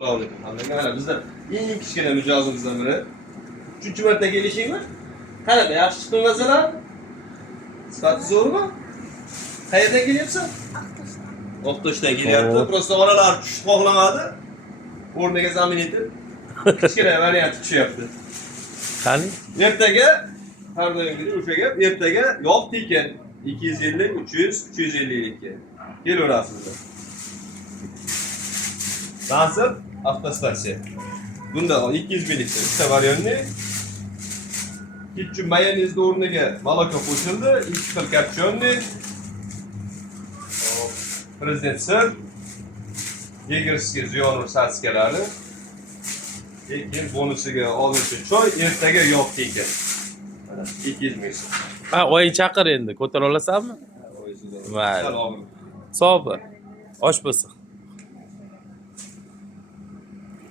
Sağ Mana bizda eng kichkina mijozimizdan biri. 3-marta kelishingmi? Qanaqa yaxshi chiqmasalar? Sifati zo'rmi? Qayerdan kelyapsan? Oqtoshdan kelyapti. Prosta onalar tushib xohlamadi. O'rniga zamin etib kichkina variant tushyapti. Qani? Ertaga har doimgidek o'sha gap, ertaga yog' tekin 250, 300, 350 ga kelaverasizlar. Nasib avtostatsiya. Bunda 200 mlikda bitta variantni ketchup mayonezning o'rniga moloko qo'shildi, 2 xil kapchonni, prezident sir, yegerskiy ziyonur satskalari, keyin bonusiga oldinchi choy, ertaga yog' tekin. Mana 200 ml. Ha, o'yin chaqir endi, ko'tara olasanmi? Mayli. Sog' bo'l. Osh bo'lsin.